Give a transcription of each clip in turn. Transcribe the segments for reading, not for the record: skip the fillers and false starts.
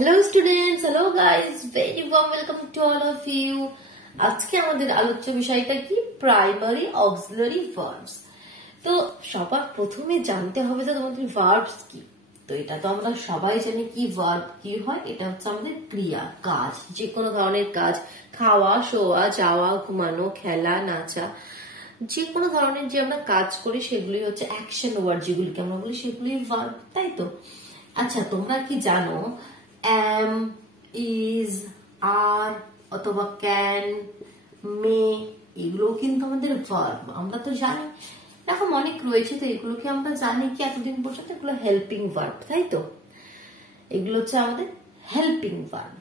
Hello students, hello guys, very warm welcome to all of you. আজকে আমাদের আলোচ্য বিষয়টা কি? Primary auxiliary verbs. তো সবার প্রথমে জানতে হবে তো তোমাদের ভার্বস কি। তো এটা তো আমরা সবাই জানি কি ভার্ব কি হয়। এটা হচ্ছে আমাদের ক্রিয়া, কাজ, যে কোনো ধরনের কাজ, খাওয়া, শোয়া, যাওয়া, ঘুমানো, খেলা, নাচা, যে কোনো ধরনের যে আমরা কাজ করি সেগুলি হচ্ছে অ্যাকশন ওয়ার্ড, যেগুলিকে আমরা বলি সেগুলি ভার্ব, তাই তো? আচ্ছা, তোমরা কি জানো am, is, are অথবা can, may এগুলো কিন্তু আমাদের ভার্ব, আমরা তো জানি। এখন অনেক রয়েছে, তো এগুলোকে আমরা জানি কি এতদিন পর্যন্ত এগুলো হেল্পিং ভার্ব, তাই তো? এগুলো হচ্ছে আমাদের হেল্পিং ভার্ব,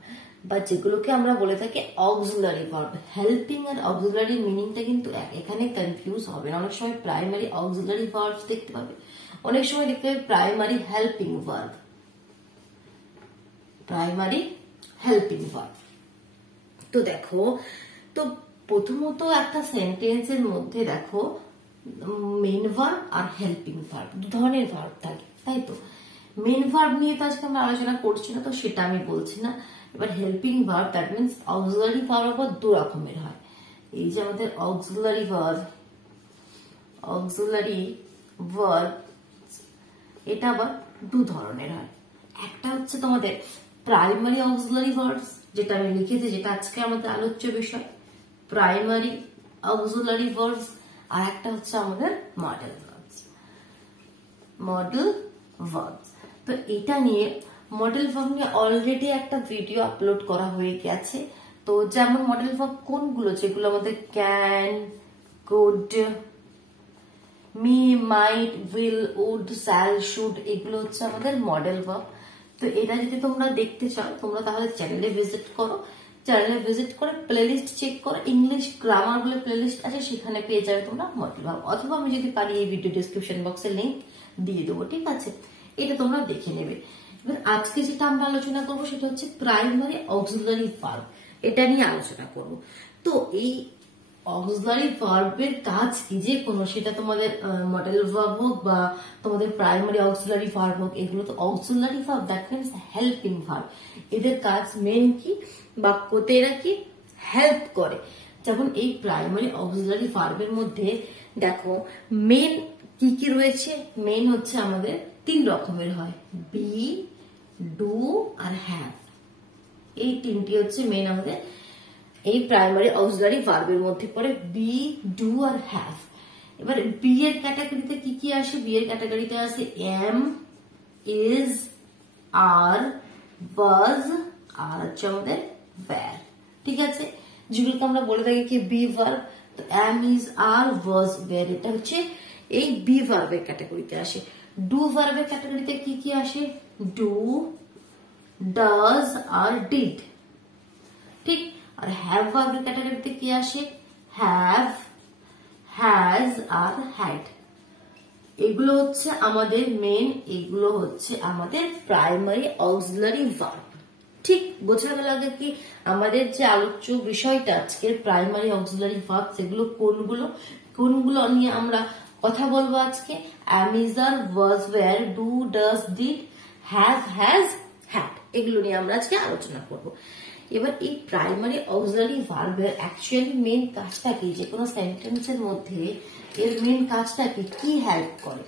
বা যেগুলোকে আমরা বলে থাকি অক্সিলারি ভার্ব। হেল্পিং আর অক্সিলারি মিনিংটা কিন্তু এখানে কনফিউজ হবে না। অনেক সময় প্রাইমারি অক্সিলারি ভার্বস দেখতে পাবে, অনেক সময় দেখতে পাবে primary helping verb. Primary helping verb. তো দেখো, তো প্রথমত একটা সেন্টেন্সের মধ্যে দেখো মেন ভার্ব আর হেল্পিং ভার্ব, দু ধরনের ভার্ব থাকে, তাই তো? মেন ভার্ব নিয়ে তো আজকে আমরা আলোচনা করছি না, তো সেটা আমি বলছি না। এবার helping verb, that means auxiliary verb আবার দু রকমের হয়। এই যে আমাদের অক্সিলারি ভার্ব, এটা আবার দু ধরনের হয়। একটা হচ্ছে তোমাদের প্রাইমারি অক্সিলারি ভার্বস, যেটা আমি লিখেছি, যেটা আজকে আমাদের আলোচ্য বিষয়, প্রাইমারি অক্সিলারি ভার্বস। আর একটা হচ্ছে আমাদের মডেল ভার্বস। তো এটা নিয়ে মডেল ভার্ব নিয়ে অলরেডি একটা ভিডিও আপলোড করা হয়ে গেছে। তো যেমন মডেল ভার্ব কোনগুলো, যেগুলো আমাদের can, could, may, might, will, would, shall, should, এগুলো হচ্ছে আমাদের মডেল ভার্ব। তো এটা যদি তোমরা দেখতে চাও, তোমরা তাহলে চ্যানেলে ভিজিট করো। চ্যানেলে ভিজিট করে প্লেলিস্ট চেক করো, ইংলিশ গ্রামার বলে প্লেলিস্ট আছে, সেখানে পেয়ে যাবে তোমরা মডেল ভার্ব। অথবা আমি যদি পারি এই ভিডিও ডিসক্রিপশন বক্সে লিংক দিয়ে দেবো, ঠিক আছে? এটা তোমরা দেখে নেবে। এবার আজকে যেটা আমরা আলোচনা করবো সেটা হচ্ছে প্রাইমারি অক্সিলারি ভার্ব, এটা নিয়ে আলোচনা করব। তো এই অক্সিলারি ভার্বের কাজ কি, যে কোনো, সেটা তোমাদের মডেল ভার্ব হোক বা তোমাদের প্রাইমারি অক্সিলারি ভার্ব হোক, এগুলো তো auxiliary verb, that means helping verb. এদের কাজ মেন কি, বাক্যতে এরা কি হেল্প করে। যেমন এই প্রাইমারি অক্সিলারি ভার্বের মধ্যে দেখো মেন কি কি রয়েছে। মেন হচ্ছে আমাদের তিন রকমের হয়, বি, ডু আর হ্যাভ। এই তিনটি হচ্ছে মেন আমাদের এই প্রাইমারি অক্সিলারি ভার্বের মধ্যে পড়ে, বি, ডু আর হ্যাভ। এবার বি এর ক্যাটাগরিতে কি কি আসে? বি এর ক্যাটাগরিতে আসে এম, ইজ, আর, ওয়াজ, আর হচ্ছে আমাদের ওয়্যার, ঠিক আছে? যেগুলোকে আমরা বলে থাকি কি বি ভার্ব। তো am, is, are, was, were, এটা হচ্ছে এই বি ভার্বের ক্যাটাগরিতে আসে। ডু ভার্বের ক্যাটাগরিতে কি কি আসে? ডু, ডাজ আর ডিড, ঠিক? আর হ্যাভ ভার্বের ক্যাটাগরিতে কি আসে? হ্যাভ, হ্যাজ আর হ্যাড। এগুলো হচ্ছে আমাদের মেন, এগুলো হচ্ছে আমাদের প্রাইমারি অক্সিলারি ভার্ব। ঠিক বোঝা গেল আগে কি আমাদের যে আলোচ্য বিষয়টা আজকের প্রাইমারি অক্সিলারি ভার্ব, সেগুলো কোনগুলো, কোনগুলো নিয়ে আমরা কথা বলবো আজকে? am, is, are, was, were, do, does, did, have, has, had, এগুলো নিয়ে আমরা আজকে আলোচনা করব। এবার এই প্রাইমারি অক্সিলারি ভার্বের অ্যাকচুয়ালি মেন কাজটা কি, যে কোনো সেন্টেন্সের মধ্যে এর মেন কাজটা কি, কি হেল্প করে?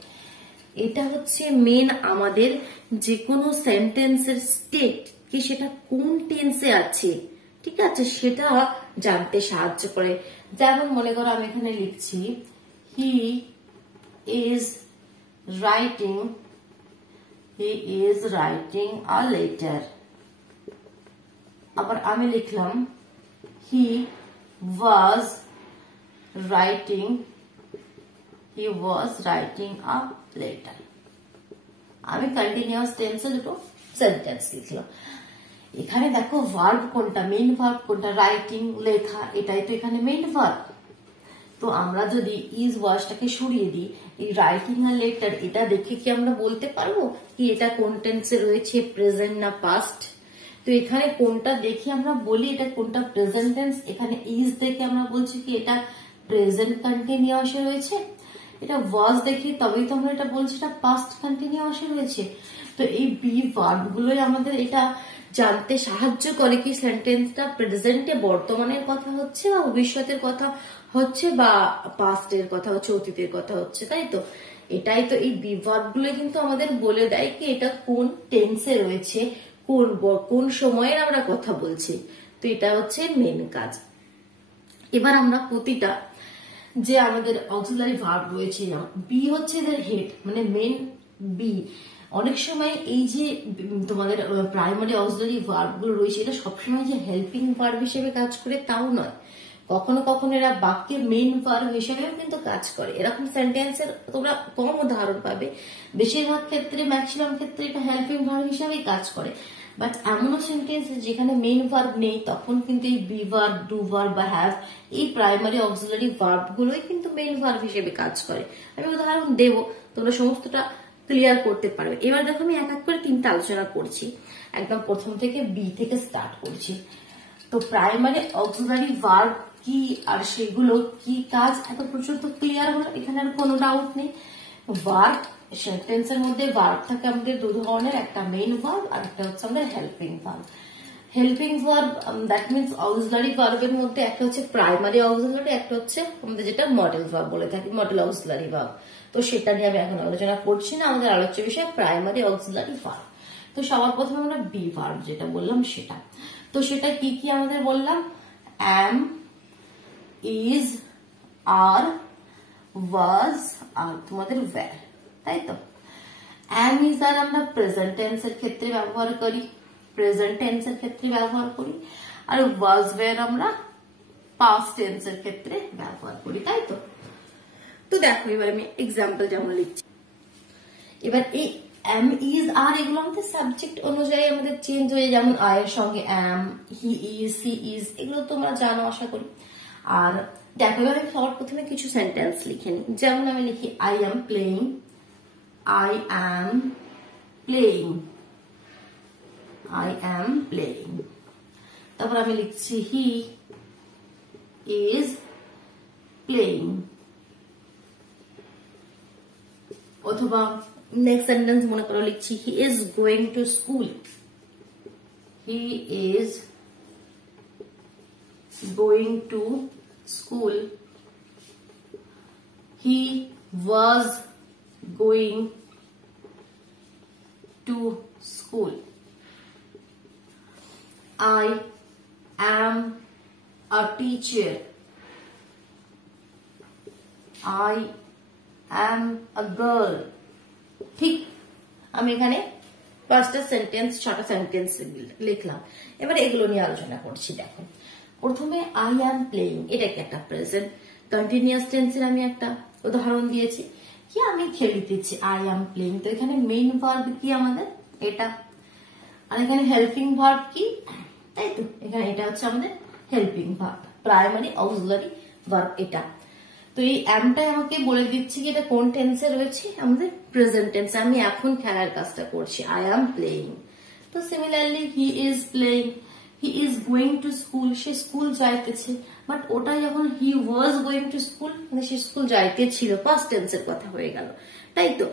এটা হচ্ছে মেন আমাদের যে কোনো সেন্টেন্সের স্টেট কি, সেটা কোন টেন্সে আছে, ঠিক আছে, সেটা জানতে সাহায্য করে। যেমন মনে করো আমি এখানে লিখছি he is writing a letter. আবার আমি লিখলাম হি ওয়াজ রাইটিং আ লেটার। আমি কন্টিনিউয়াস টেন্সে দুটো সেন্টেন্স লিখলাম। এখানে দেখো ভার্ব কোনটা, মেইন ভার্ব কোনটা? রাইটিং, লেখা, এটাই তো এখানে মেইন ভার্ব। তো আমরা যদি ইজ ওয়াজটাকে সরিয়ে দিই, এই রাইটিং আর লেটার, এটা দেখে কি আমরা বলতে পারবো কি এটা কোন টেন্সে রয়েছে, প্রেজেন্ট না পাস্ট? তো এখানে কোনটা দেখে আমরা বলি এটা কোনটা প্রেজেন্ট টেন্স? এখানে ইজ দেখে আমরা বলছি কি এটা প্রেজেন্ট কন্টিনিউয়াসে রয়েছে। এটা ওয়াজ দেখে তবেই তো আমরা এটা বলছি এটা পাস্ট কন্টিনিউয়াসে রয়েছে। তো এই বি ভার্ব গুলোই আমাদের এটা জানতে সাহায্য করে কি সেন্টেন্সটা প্রেজেন্টে বর্তমানের কথা হচ্ছে বা ভবিষ্যতের কথা হচ্ছে বা পাস্টের কথা হচ্ছে, অতীতের কথা হচ্ছে, তাই তো? এটাই তো, এই বি ভার্ব গুলো কিন্তু আমাদের বলে দেয় কি এটা কোন টেন্সে রয়েছে, কোন সময়ের আমরা কথা বলছি। তো এটা হচ্ছে মেন কাজ। এবার আমরা প্রতিটা যে আমাদের অক্সিলারি ভার্ব রয়েছে, বি হচ্ছে এদের হেড, মানে মেন বি। অনেক সময় এই যে তোমাদের প্রাইমারি অক্সিলারি ভার্ব গুলো রয়েছে, এটা সবসময় যে হেল্পিং ভার্ব হিসেবে কাজ করে তাও নয়, কখনো কখনো এরা বাক্যের মেইন ভার্ব হিসেবেও কিন্তু কাজ করে। এরকম সেন্টেন্সের তোমরা কম উদাহরণ পাবে, বেশিরভাগ ক্ষেত্রে ম্যাক্সিমাম ক্ষেত্রে এটা হেল্পিং ভার্ব হিসেবেই কাজ করে। বাট এমনও সেন্টেন্স যেখানে মেইন ভার্ব নেই, তখন কিন্তু এই বি ভার্ব, ডু ভার্ব বা হ্যাভ, এই প্রাইমারি অক্সিলারি ভার্ব গুলোই কিন্তু মেইন ভার্ব হিসেবে কাজ করে। আমি উদাহরণ দেব, তোমরা সমস্তটা ক্লিয়ার করতে পারবে। এবার দেখো আমি এক এক করে তিনটা আলোচনা করছি, একদম প্রথম থেকে বি থেকে স্টার্ট করছি। তো প্রাইমারি অক্সিলারি ভার্ব কি আর সেগুলো কি কাজ, এত পর্যন্ত ক্লিয়ার হলো, এখানে আর কোনো ডাউট নেই। ভার্ব, সেন্টেন্সের মধ্যে ভার্ব থাকে আমাদের দু ধরনের, একটা মেইন ভার্ব আর একটা হচ্ছে আমাদের helping verb. Helping verb that means auxiliary ভার্বের মধ্যে একটা হচ্ছে প্রাইমারি অক্সিলারি, একটা হচ্ছে আমাদের যেটা মডেল ভার্ব বলে থাকি, মডেল অক্সিলারি ভার্ব। তো সেটা নিয়ে আমি এখন আলোচনা করছি না, আমাদের আলোচ্য বিষয় প্রাইমারি অক্সিলারি ভার্ব। তো সবার প্রথমে আমরা বি ভার্ব যেটা বললাম সেটা, তো সেটা কি কি আমাদের বললাম, am, is, are, was আর তোমাদের were, তাই তো? am, is, are আমরা প্রেজেন্ট টেন্সের ক্ষেত্রে ব্যবহার করি, প্রেজেন্ট টেন্সের ক্ষেত্রে ব্যবহার করি, আর was, were আমরা পাস্ট টেন্সের ক্ষেত্রে ব্যবহার করি, তাই তো? তো দেখো এবার আমি এক্সাম্পল যেমন লিখছি, এবার এই am, is, are এগুলো আমাদের সাবজেক্ট অনুযায়ী আমাদের চেঞ্জ হয়ে, যেমন I এর সঙ্গে am, he is, she is, এগুলো তোমরা জানো আশা করি। আর দেখো এবার আমি সবার প্রথমে কিছু সেন্টেন্স লিখে নিই, যেমন আমি লিখি I am playing, I am playing, I am playing। তারপর আমি লিখছি he is playing, অথবা নেক্সট সেন্টেন্স মনে করো লিখছি he is going to school, he is going to school, he was going to school, I am a teacher, I am a girl। ঠিক, আমি এখানে পাঁচটা সেন্টেন্স, ছটা সেন্টেন্স লিখলাম। এবার এগুলো নিয়ে আলোচনা করছি। দেখো প্রথমে আই অ্যাম প্লেইং, এটা কি একটা প্রেজেন্ট কন্টিনিউয়াস টেন্সের আমি একটা উদাহরণ দিয়েছি, কি আমি খেলিতেছি, আই অ্যাম প্লেইং। তো এখানে মেইন ভার্ব কি আমাদের এটা, আর এখানে হেল্পিং ভার্ব কি, তাই তো? এখানে এটা হচ্ছে আমাদের helping verb, primary auxiliary verb এটা। তো এই অ্যামটাই আমাকে বলে দিচ্ছি কি এটা কোন টেন্সে রয়েছে, আমাদের প্রেজেন্ট টেন্সে, আমি এখন খেলার কাজটা করছি, আই অ্যাম প্লেইং। তো similarly he is playing, he is going to school, say school যাইতেছে, বাট ওটা যখন হি ওয়াজ গোয়িং টু স্কুল, মানে সে স্কুল যাইতেছিল, পাস্ট টেন্সের কথা হয়ে গেল, তাই তো?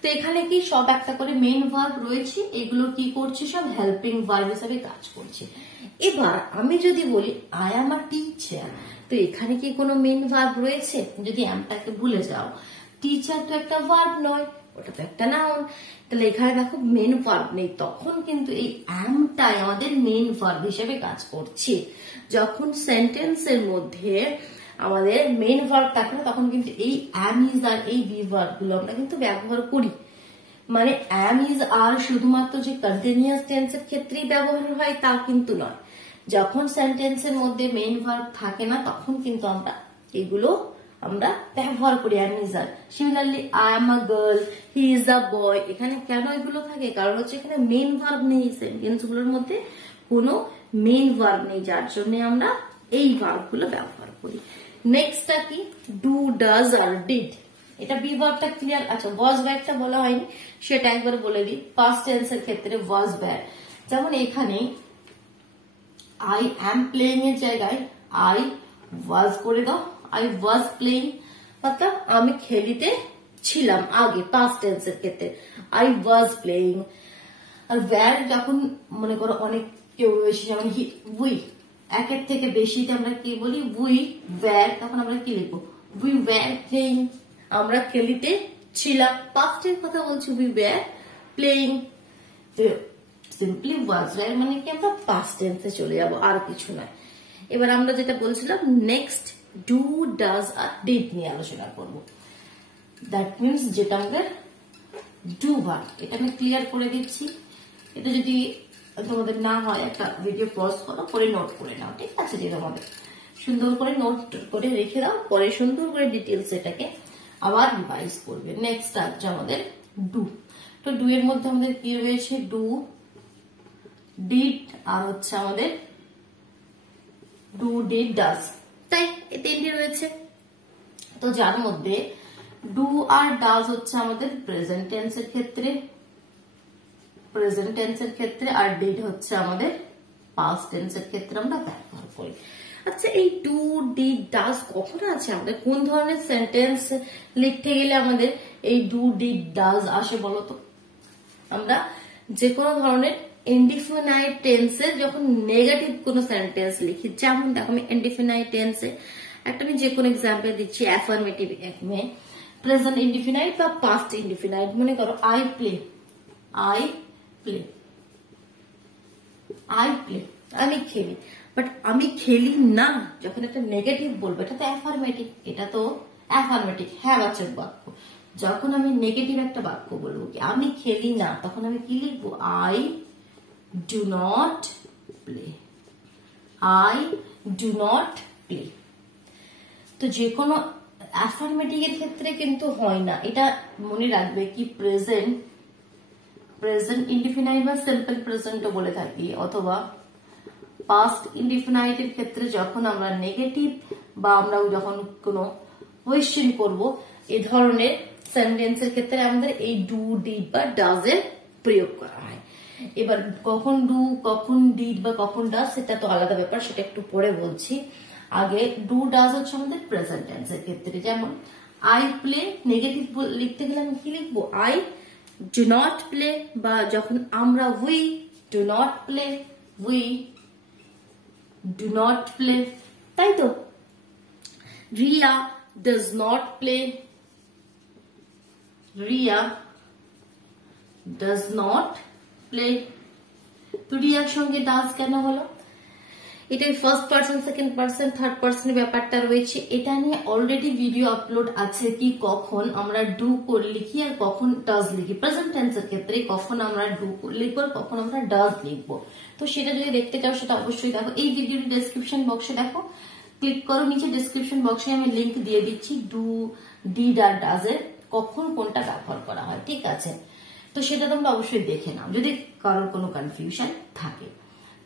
তো এখানে কি সব একটা করে মেইন ভার্ব রয়েছে, এগুলো কি করছে, সব হেল্পিং ভার্ব হিসেবে কাজ করছে। এবার আমি যদি বলি আই অ্যাম আ টিচার, তো এখানে কি কোনো মেইন ভার্ব রয়েছে? যদি অ্যামটাকে ভুলে যাও, টিচার তো একটা ভার্ব নয়, ওটা তো একটা নাউন, তাহলে এখানে দেখো মেইন ভার্ব নেই, তখন কিন্তু এই অ্যামটাই আমাদের মেইন ভার্ব হিসেবে কাজ করছে। যখন সেন্টেন্সের মধ্যে আমাদের মেইন ভার্ব থাকে না, তখন কিন্তু এই অ্যাম, ইজ, আর এই বি ভার্ব গুলো আমরা কিন্তু ব্যবহার করি। মানে অ্যাম, ইজ, আর শুধুমাত্র যে কন্টিনিউয়াস টেন্সের ক্ষেত্রেই ব্যবহার হয় তা কিন্তু নয়, যখন সেন্টেন্সের মধ্যে মেইন ভার্ব থাকে না তখন কিন্তু আমরা এগুলো আমরা ব্যবহার করি, am, is, are. Similarly I am a girl, he is a boy, এখানে কেন এগুলো থাকে, কারণ হচ্ছে এখানে মেইন ভার্ব নেই, সেন্টেন্স গুলোর মধ্যে কোনো মেইন ভার্ব নেই, যার জন্য আমরা এই ভার্ব গুলো ব্যবহার করি। নেক্সটটা কি, ডু, ডাজ আর ডিড, এটা বি ভার্বটা ক্লিয়ার। আচ্ছা, ওয়াজ ভার্বটা বলা হয়নি, সেটা একবার বলে দিই। পাস্ট টেন্সের ক্ষেত্রে ওয়াজ ভার্ব, যেমন এখানে আই অ্যাম প্লেইং এর জায়গায় আই ওয়াজ করে দাও, আই ওয়াজ প্লেইং, অর্থাৎ আমি খেলিতে ছিলাম আগে, পাস্ট টেন্সের ক্ষেত্রে আই ওয়াজ প্লেইং। আর ওয়্যার যখন মনে করো অনেক কেউ রয়েছে, যেমন উই, একের থেকে বেশিতে আমরা কি বলি উই ওয়্যার, তখন আমরা কি লিখবো উই ওয়্যার প্লেইং, আমরা খেলিতে ছিলাম। পাস্টের কথা বলছি উই ওয়্যার প্লেইং। তো সিম্পলি ওয়াজ ওয়্যার মানে কি আমরা পাস্ট টেন্সে চলে যাব, আর কিছু নয়। এবার আমরা যেটা বলছিলাম নেক্সট ডু ডাজ আর ডিড নিয়ে আলোচনা করব। দ্যাট মিনস যেটা আমাদের ডু ভার্ব, এটা আমি ক্লিয়ার করে দিচ্ছি। এটা যদি তোমাদের না হয় একটা ভিডিও পজ করো, করে নোট করে নাও, ঠিক আছে? যে তোমাদের সুন্দর করে নোট করে রেখে দাও, পরে সুন্দর করে ডিটেলস এটাকে আবার রিভাইজ করবে। নেক্সট আসছে আমাদের ডু। তো ডু এর মধ্যে আমাদের কি রয়েছে ডু, ডিড আর হচ্ছে আমাদের ডু ডিড ডাজ, তাই এই তিনটি রয়েছে। তো যার মধ্যে ডু আর ডাজ হচ্ছে আমাদের প্রেজেন্ট টেন্সের ক্ষেত্রে, আর ডিড হচ্ছে আমাদের পাস্ট টেন্সের ক্ষেত্রে আমরা ব্যবহার করি। আচ্ছা, এই ডু ডিড ডাজ কখন আছে আমাদের? কোন ধরনের সেন্টেন্স লিখতে গেলে আমাদের এই ডু ডিড ডাজ আসে বলতো? আমরা যে কোনো ধরনের ইনডিফিনাইট টেন্সে যখন নেগেটিভ কোনো সেন্টেন্স লিখি, যেমন দেখো আমি ইনডিফিনাইট টেন্সে একটা আমি যে কোনো এক্সাম্পল দিচ্ছি, অ্যাফার্মেটিভ মে প্রেজেন্ট ইনডিফিনাইট বা পাস্ট ইনডিফিনাইট। মনে করো আই প্লে, আমি খেলি, বাট আমি খেলি না যখন একটা নেগেটিভ বলবো, এটা তো অ্যাফার্মেটিভ, হ্যাঁ বাচক বাক্য। যখন আমি নেগেটিভ একটা বাক্য বলবো কি আমি খেলি না, তখন আমি কি লিখবো আই ডু নট প্লে, তো যে কোনো অ্যাফার্মেটিভ এর ক্ষেত্রে কিন্তু হয় না, এটা মনে রাখবে কি প্রেজেন্ট ইনডিফিনাইট বা সিম্পল প্রেজেন্টও বলে থাকি, অথবা পাস্ট ইনডিফিনাইট এর ক্ষেত্রে যখন আমরা নেগেটিভ বা আমরা যখন কোনো কোয়েশ্চেন করব, এই ধরনের সেন্টেন্সের ক্ষেত্রে আমাদের এই ডু ডিড বা ডাজ এর প্রয়োগ করা হয়। এবার কখন ডু, কখন ডিড বা কখন ডাজ সেটা তো আলাদা ব্যাপার, সেটা একটু পরে বলছি। আগে ডু ডাজ হচ্ছে আমাদের প্রেজেন্ট টেন্সের ক্ষেত্রে, যেমন আই প্লে, নেগেটিভ লিখতে গেলে আমি কি লিখবো আই ডু নট প্লে, বা যখন আমরা উই ডু নট প্লে, তাই তো। রিয়া ডাজ নট প্লে, তো রিয়ার সঙ্গে ডাজ কেন হলো? এটাই first person, second person, third person ব্যাপারটা রয়েছে। এটা নিয়ে অলরেডি ভিডিও আপলোড আছে, কি কখন আমরা ডু লিখি আর কখন ডাজ লিখি। প্রেজেন্ট টেন্সের ক্ষেত্রে কখন আমরা ডু লিখবো, কখন আমরা ডাজ লিখবো। তো সেটা যদি দেখতে চাও সেটা অবশ্যই দেখো, এই ভিডিওর ডেসক্রিপশন বক্সে দেখো, ক্লিক করো, নিচে ডেসক্রিপশন বক্সে আমি লিংক দিয়ে দিচ্ছি ডু ডিড আর ডাজ এর কখন কোনটা ব্যবহার করা হয়, ঠিক আছে? তো সেটা তোমরা অবশ্যই দেখে নাও যদি কারোর কোনো কনফিউশন থাকে।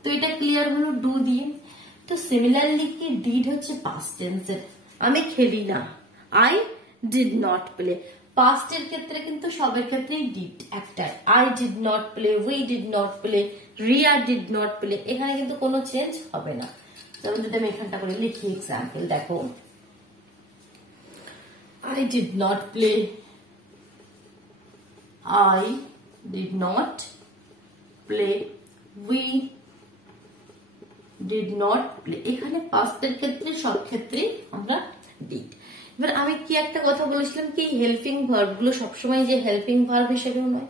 তো এটা ক্লিয়ার হলো ডু দিয়ে। তো সিমিলারলি কি ডিড হচ্ছে পাস্ট টেন্সের, আমি খেলি না, আই ডিড নট প্লে। পাস্টের ক্ষেত্রে কিন্তু সবের ক্ষেত্রেই ডিড একটাই, I did not play, we did not play, Riya did not play, এখানে কিন্তু কোনো চেঞ্জ হবে না। যেমন যদি আমি এখানটা করে লিখি এক্সাম্পল, দেখো I did not play, I did not play, we did not play। এখানে পাস্টের ক্ষেত্রে সব ক্ষেত্রে আমরা ডিড। এবার আমি কি একটা কথা বলেছিলাম কি হেল্পিং ভার্ব গুলো সবসময় যে হেল্পিং ভার্ব হিসেবেও নয়,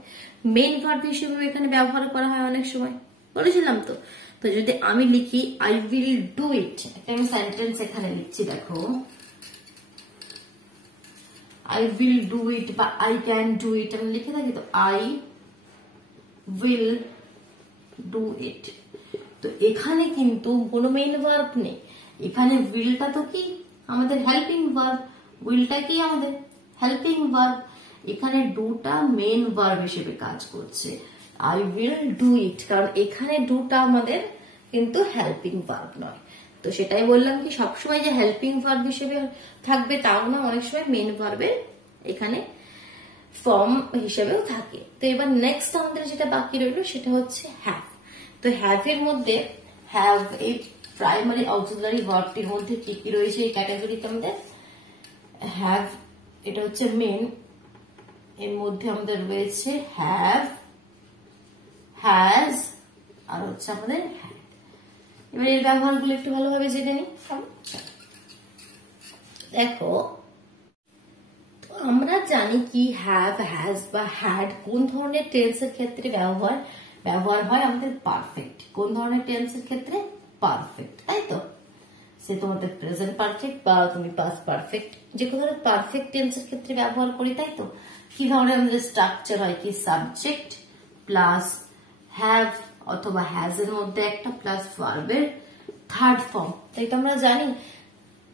মেইন ভার্ব হিসেবেও এখানে ব্যবহার করা হয় অনেক সময়, বলেছিলাম তো। তো যদি আমি লিখি আই উইল ডু ইট, একটা আমি সেন্টেন্স এখানে লিখছি, দেখো I will do it বা I can do it আমি লিখে থাকি, তো I will do it। তো এখানে কিন্তু কোনো মেইন ভার্ব নেই, এখানে উইলটা তো কি আমাদের হেল্পিং ভার্ব, উইলটা কি আমাদের হেল্পিং ভার্ব, এখানে ডুটা মেইন ভার্ব হিসেবে কাজ করছে, I will do it, কারণ এখানে ডুটা আমাদের কিন্তু হেল্পিং ভার্ব নয়। তো সেটাই বললাম কি সবসময় যে হেল্পিং ভার্ব হিসেবে থাকবে তাও না, অনেক সময় মেইন ভার্বের এখানে ফর্ম হিসেবেও থাকে। তো এবার নেক্সট আমাদের যেটা বাকি রইল সেটা হচ্ছে হ্যাভ। তো হ্যাভ এর মধ্যে হ্যাভ এই প্রাইমারি অক্সিলারি ভার্বটির মধ্যে কি কি রয়েছে এই ক্যাটাগরিতে আমাদের হ্যাভ, এটা হচ্ছে মেন, এর মধ্যে আমাদের রয়েছে হ্যাভ, হ্যাজ আর হচ্ছে আমাদের হ্যাড। এবার এর ব্যবহারগুলো একটু ভালোভাবে জেনে নিই। দেখো, আমরা জানি কি হ্যাভ, হ্যাজ বা হ্যাড কোন ধরনের টেন্সের ক্ষেত্রে ব্যবহার হয় আমাদের পারফেক্ট। কোন ধরনের টেন্সের ক্ষেত্রে? পারফেক্ট, তাই তো? সে তোমাদের প্রেজেন্ট পারফেক্ট বা তুমি পাস্ট পারফেক্ট, যে কোনো ধরনের পারফেক্ট টেন্সের ক্ষেত্রে ব্যবহার করি, তাই তো? কি ধরনের আমাদের স্ট্রাকচার হয়? কি সাবজেক্ট প্লাস হ্যাভ অথবা হ্যাজ এর মধ্যে একটা প্লাস ভার্বের থার্ড ফর্ম, তাই তো? আমরা জানি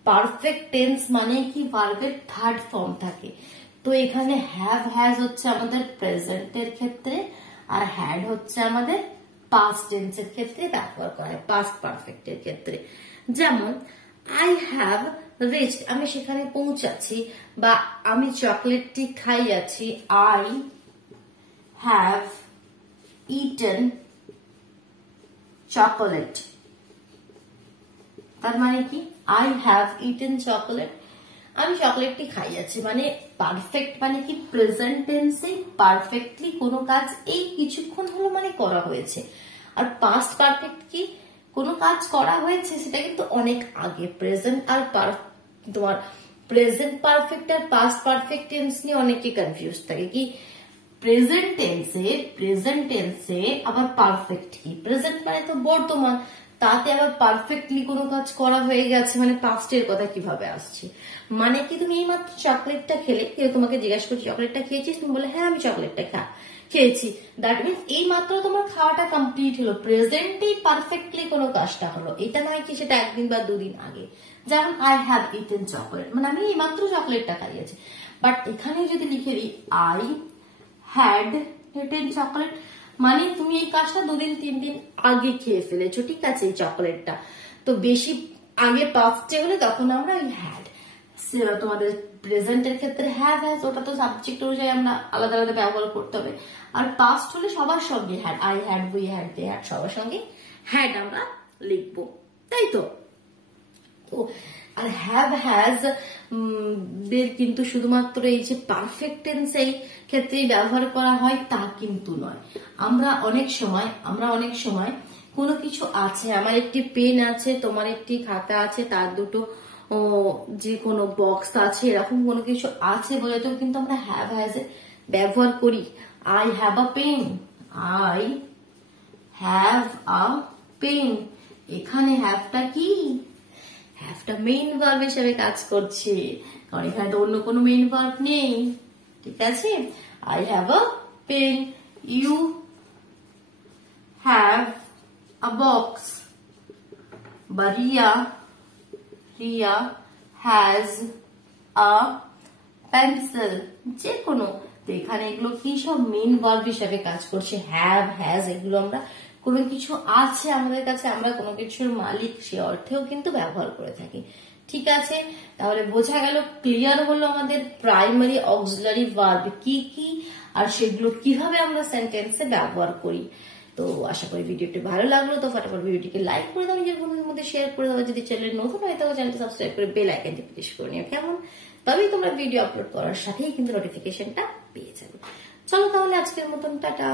পারফেক্ট টেন্স মানে কি ভার্বের থার্ড ফর্ম থাকে। তো এখানে হ্যাভ, হ্যাজ হচ্ছে আমাদের প্রেজেন্টের ক্ষেত্রে আর হ্যাড হচ্ছে আমাদের পাস্ট টেন্সের ক্ষেত্রে ব্যবহার করা হয়, পাস্ট পারফেক্টের ক্ষেত্রে। যেমন আই হ্যাভ রিচড, আমি সেখানে পৌঁছাচ্ছি, বা আমি চকলেটটি খাই যাচ্ছি। I have eaten chocolate. তার মানে কি? আই হ্যাভ ইটেন চকোলেট, আমি চকলেটটি খাই যাচ্ছি। মানে পারফেক্ট মানে কি? প্রেজেন্ট টেন্সে পারফেক্টলি কোনো কাজ এই কিছুক্ষণ হলো মানে করা হয়েছে। আর পাস্ট পারফেক্ট কি? কোনো কাজ করা হয়েছে সেটা কিন্তু অনেক আগে। প্রেজেন্ট আর তোমার প্রেজেন্ট পারফেক্ট আর পাস্ট পারফেক্ট টেন্স নিয়ে অনেকে কনফিউজ থাকে। কি প্রেজেন্ট টেন্সে আবার পারফেক্ট কি? প্রেজেন্ট মানে তো বর্তমান, তাতে আবার পারফেক্টলি কোনো কাজ করা হয়ে গেছে মানে পাস্টের কথা কিভাবে আসছে? মানে কি তুমি এই মাত্র চকলেটটা খেলে, কেউ তোমাকে জিজ্ঞাসা করছে চকলেটটা খেয়েছিস, তুমি বলে হ্যাঁ আমি চকলেটটা খেয়েছি। দ্যাট মিনস এই মাত্র তোমার খাওয়াটা কমপ্লিট হলো, প্রেজেন্টেই পারফেক্টলি কোনো কাজটা হলো। এটা নয় কি সেটা একদিন বা দুদিন আগে। যেমন আই হ্যাভ ইটেন চকলেট, মানে আমি এই মাত্র চকলেটটা খাইয়েছি। বাট এখানে যদি লিখে দিই আই হ্যাড ইটেন চকলেট, মানে তুমি এই কাজটা 2-3 দিন আগে খেয়ে ফেলেছো, ঠিক আছে, এই চকলেটটা। তো বেশি আগে পাস্টে হলে তখন আমরা ওই হ্যাড। তোমাদের প্রেজেন্টের ক্ষেত্রে হ্যাভ, হ্যাজ ওটা তো সাবজেক্ট অনুযায়ী আমরা আলাদা আলাদা ব্যবহার করতে হবে। আর পাস্ট হলে সবার সঙ্গে had, I had, we had, they had, সবার সঙ্গে হ্যাড আমরা লিখবো, তাই তো? তো আর হ্যাভ, হ্যাজ দের কিন্তু শুধুমাত্র এই যে পারফেক্ট টেন্স এই ক্ষেত্রে ব্যবহার করা হয় তা কিন্তু নয়। আমরা অনেক সময় কোনো কিছু আছে, আমার একটি পেন আছে, তোমার একটি খাতা আছে, তার দুটো যে কোনো বক্স আছে, এরকম কোনো কিছু আছে বলে তো কিন্তু আমরা হ্যাভ, হ্যাজ ব্যবহার করি। I have a pen, I have a pen. এখানে হ্যাভটা কি? হ্যাভটা মেইন ভার্ব হিসেবে কাজ করছে, কারণ এখানে তো অন্য কোনো মেইন ভার্ব নেই, ঠিক আছে? I have a pen, you have a box, বা রিয়া হ্যাজ আ পেন্সিল, যে কোনো। তো এখানে এগুলো কি সব মেইন ভার্ব হিসেবে কাজ করছে। হ্যাভ, হ্যাজ এগুলো আমরা কোনো কিছু আছে আমাদের কাছে, আমরা কোনো কিছুর মালিক, সে অর্থেও কিন্তু ব্যবহার করে থাকি, ঠিক আছে? তাহলে বোঝা গেল, ক্লিয়ার হলো আমাদের প্রাইমারি অক্সিলারি ভার্ব কি কি আর সেগুলো কিভাবে আমরা সেন্টেন্সে ব্যবহার করি। তো আশা করি ভিডিওটি ভালো লাগলো। তো ফটাফট ভিডিওটিকে লাইক করে দাও, নিজের বন্ধুদের মধ্যে শেয়ার করে দাও। যদি চ্যানেল নতুন হয় তাহলে চ্যানেলটি সাবস্ক্রাইব করে বেল আইকনটি প্রেস করে নিও, কেমন? তবেই তোমরা ভিডিও আপলোড করার সাথেই কিন্তু নোটিফিকেশনটা পেয়ে যাবে। চলো তাহলে আজকের মতন টাটা।